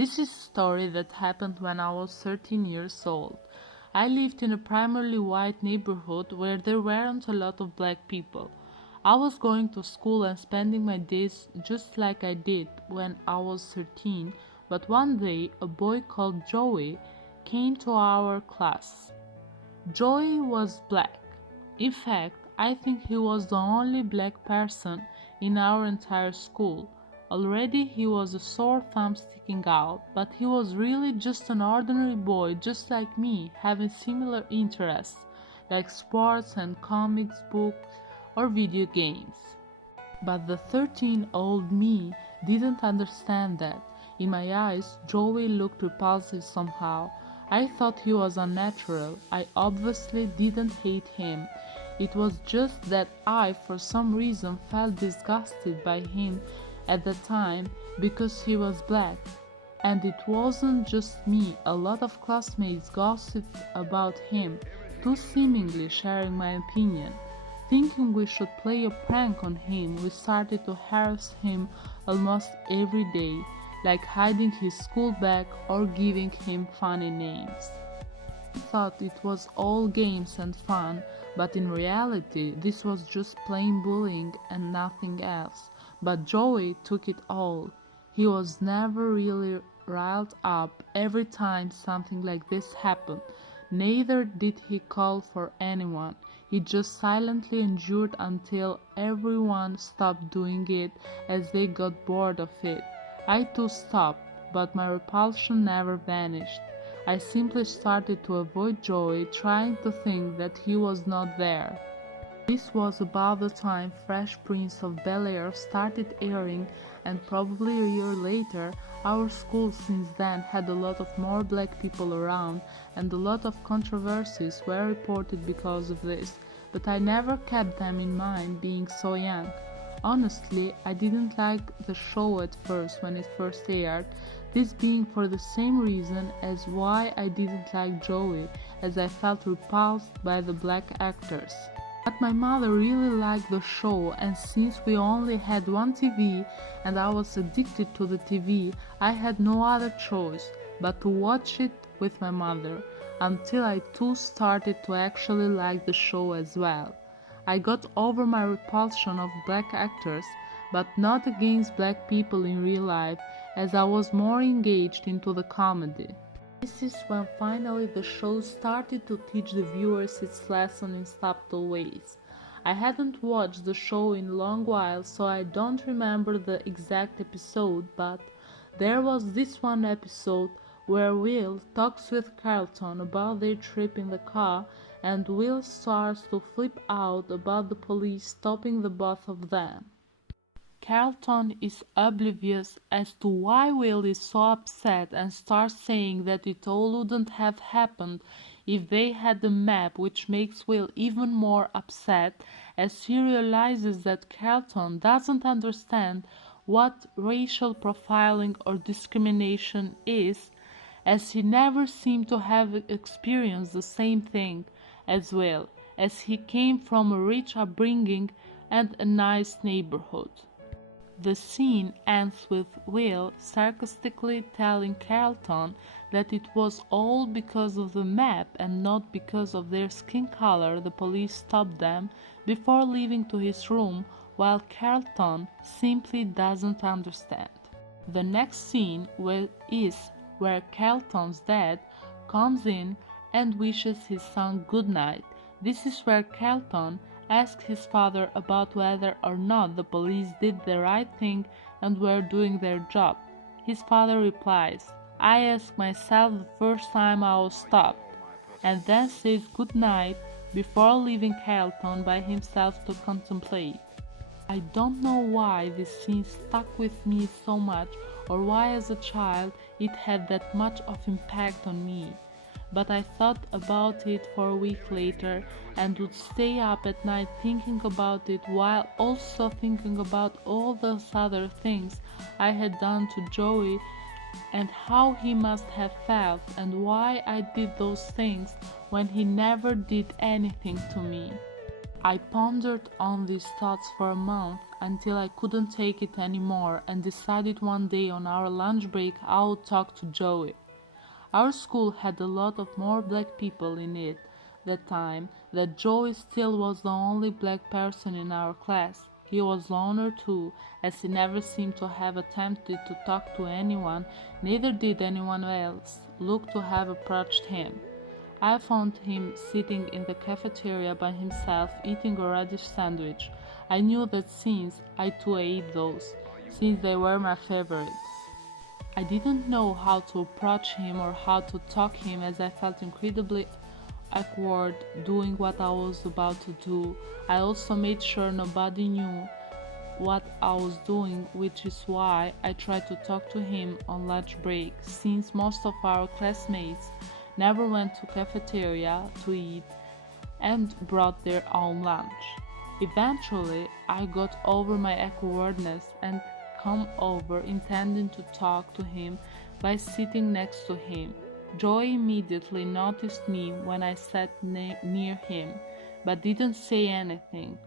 This is a story that happened when I was 13 years old. I lived in a primarily white neighborhood where there weren't a lot of black people. I was going to school and spending my days just like I did when I was 13, but one day a boy called Joey came to our class. Joey was black. In fact, I think he was the only black person in our entire school. Already he was a sore thumb sticking out, but he was really just an ordinary boy just like me, having similar interests, like sports and comics, books, or video games. But the 13-year-old me didn't understand that. In my eyes, Joey looked repulsive somehow. I thought he was unnatural. I obviously didn't hate him. It was just that I, for some reason, felt disgusted by him at the time because he was black. And it wasn't just me, a lot of classmates gossiped about him, too seemingly sharing my opinion. Thinking we should play a prank on him, we started to harass him almost every day, like hiding his school bag or giving him funny names. I thought it was all games and fun, but in reality this was just plain bullying and nothing else. But Joey took it all. He was never really riled up every time something like this happened. Neither did he call for anyone. He just silently endured until everyone stopped doing it as they got bored of it. I too stopped, but my repulsion never vanished. I simply started to avoid Joey, trying to think that he was not there. This was about the time Fresh Prince of Bel-Air started airing, and probably a year later, our school since then had a lot of more black people around, and a lot of controversies were reported because of this, but I never kept them in mind being so young. Honestly, I didn't like the show at first when it first aired, this being for the same reason as why I didn't like Joey, as I felt repulsed by the black actors. But my mother really liked the show, and since we only had one TV and I was addicted to the TV, I had no other choice but to watch it with my mother, until I too started to actually like the show as well. I got over my repulsion of black actors, but not against black people in real life, as I was more engaged into the comedy. This is when finally the show started to teach the viewers its lesson in subtle ways. I hadn't watched the show in a long while, so I don't remember the exact episode, but there was this one episode where Will talks with Carlton about their trip in the car, and Will starts to flip out about the police stopping the both of them. Carlton is oblivious as to why Will is so upset and starts saying that it all wouldn't have happened if they had the map, which makes Will even more upset as he realizes that Carlton doesn't understand what racial profiling or discrimination is, as he never seemed to have experienced the same thing as Will, as he came from a rich upbringing and a nice neighborhood. The scene ends with Will sarcastically telling Carlton that it was all because of the map and not because of their skin color the police stopped them, before leaving to his room, while Carlton simply doesn't understand. The next scene is where Carlton's dad comes in and wishes his son goodnight. This is where Carlton asks his father about whether or not the police did the right thing and were doing their job. His father replies, "I asked myself the first time I was stopped," and then says goodnight before leaving Carlton by himself to contemplate. I don't know why this scene stuck with me so much, or why as a child it had that much of impact on me. But I thought about it for a week later and would stay up at night thinking about it, while also thinking about all those other things I had done to Joey and how he must have felt and why I did those things when he never did anything to me. I pondered on these thoughts for a month until I couldn't take it anymore and decided one day on our lunch break I would talk to Joey. Our school had a lot of more black people in it that time, that Joey still was the only black person in our class. He was loner too, as he never seemed to have attempted to talk to anyone, neither did anyone else look to have approached him. I found him sitting in the cafeteria by himself eating a radish sandwich. I knew that since I too ate those, since they were my favorite. I didn't know how to approach him or how to talk him as I felt incredibly awkward doing what I was about to do. I also made sure nobody knew what I was doing, which is why I tried to talk to him on lunch break, since most of our classmates never went to cafeteria to eat and brought their own lunch. Eventually, I got over my awkwardness and come over intending to talk to him by sitting next to him. Joey immediately noticed me when I sat near him, but didn't say anything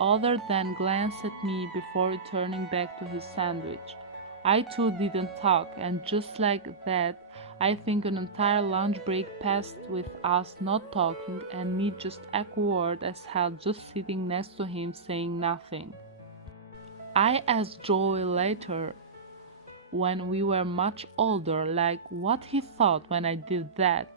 other than glance at me before returning back to his sandwich. I too didn't talk, and just like that, I think an entire lunch break passed with us not talking and me just awkward as hell just sitting next to him saying nothing. I asked Joey later, when we were much older, like what he thought when I did that.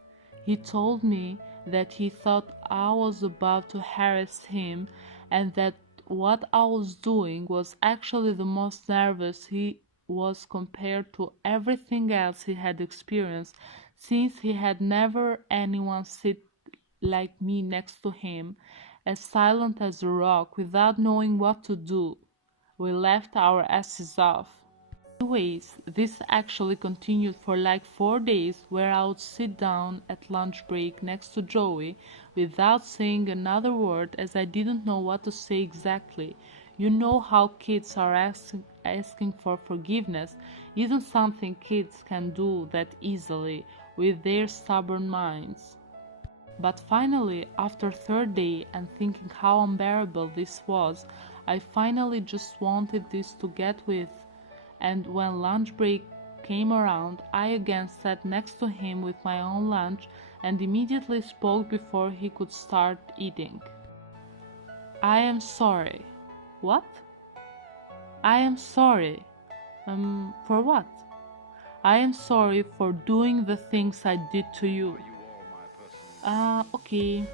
He told me that he thought I was about to harass him and that what I was doing was actually the most nervous he was compared to everything else he had experienced, since he had never anyone sit like me next to him, as silent as a rock, without knowing what to do. We laughed our asses off. Anyways, this actually continued for like 4 days, where I would sit down at lunch break next to Joey without saying another word, as I didn't know what to say exactly. You know how kids are asking for forgiveness isn't something kids can do that easily with their stubborn minds. But finally, after third day and thinking how unbearable this was, I finally just wanted this to get with, and when lunch break came around, I again sat next to him with my own lunch and immediately spoke before he could start eating. I am sorry. What? I am sorry. For what? I am sorry for doing the things I did to you. Okay.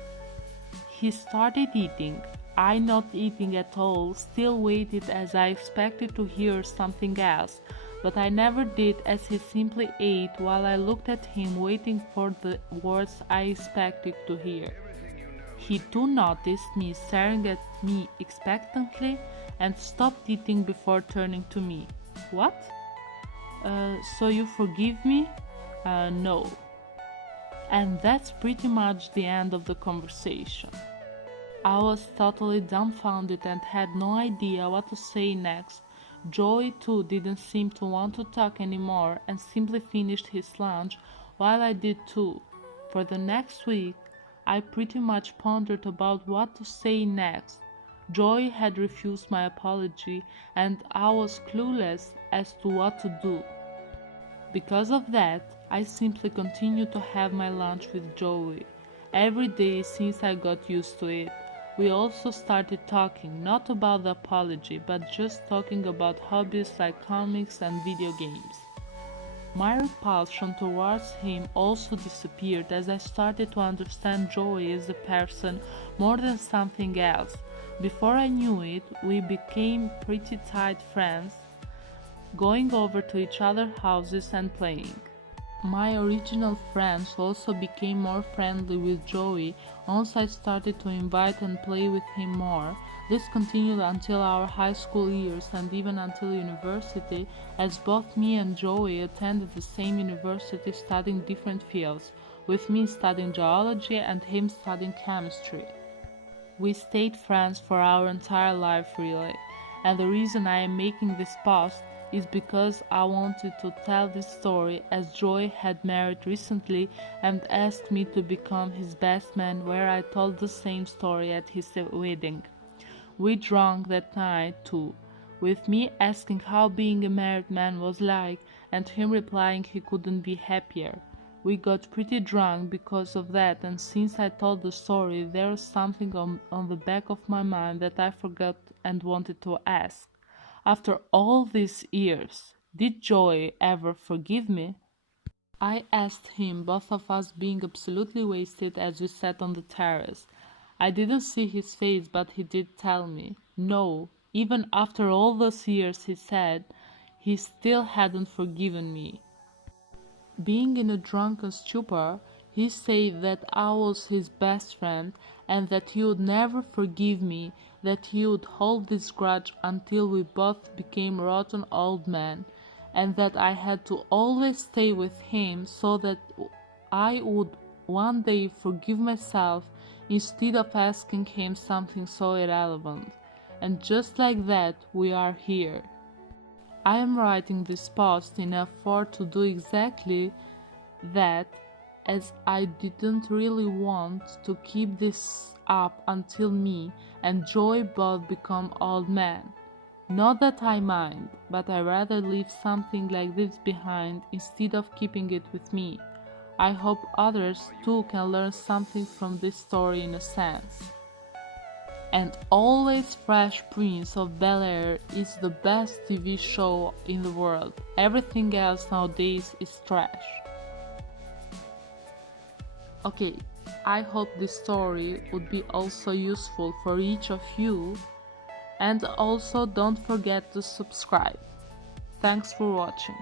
He started eating. I, not eating at all, still waited as I expected to hear something else, but I never did, as he simply ate while I looked at him waiting for the words I expected to hear. He too noticed me staring at me expectantly and stopped eating before turning to me. What? So you forgive me? No. And that's pretty much the end of the conversation. I was totally dumbfounded and had no idea what to say next. Joey too didn't seem to want to talk anymore and simply finished his lunch, while I did too. For the next week, I pretty much pondered about what to say next. Joey had refused my apology and I was clueless as to what to do. Because of that, I simply continued to have my lunch with Joey every day since I got used to it. We also started talking, not about the apology, but just talking about hobbies like comics and video games. My repulsion towards him also disappeared as I started to understand Joey as a person more than something else. Before I knew it, we became pretty tight friends, going over to each other's houses and playing. My original friends also became more friendly with Joey once I started to invite and play with him more. This continued until our high school years and even until university, as both me and Joey attended the same university studying different fields, with me studying geology and him studying chemistry. We stayed friends for our entire life really, and the reason I am making this post is because I wanted to tell this story as Joy had married recently and asked me to become his best man, where I told the same story at his wedding. We drank that night too, with me asking how being a married man was like and him replying he couldn't be happier. We got pretty drunk because of that, and since I told the story, there was something on the back of my mind that I forgot and wanted to ask. After all these years, did Joy ever forgive me? I asked him, both of us being absolutely wasted as we sat on the terrace. I didn't see his face, but he did tell me. No, even after all those years, he said, he still hadn't forgiven me. Being in a drunken stupor, he said that I was his best friend and that he would never forgive me, that he would hold this grudge until we both became rotten old men, and that I had to always stay with him so that I would one day forgive myself instead of asking him something so irrelevant. And just like that, we are here. I am writing this post in effort to do exactly that, as I didn't really want to keep this up until me and Joy both become old men. Not that I mind, but I rather leave something like this behind instead of keeping it with me. I hope others too can learn something from this story in a sense. And always Fresh Prince of Bel-Air is the best TV show in the world. Everything else nowadays is trash. Okay, I hope this story would be also useful for each of you, and also don't forget to subscribe. Thanks for watching.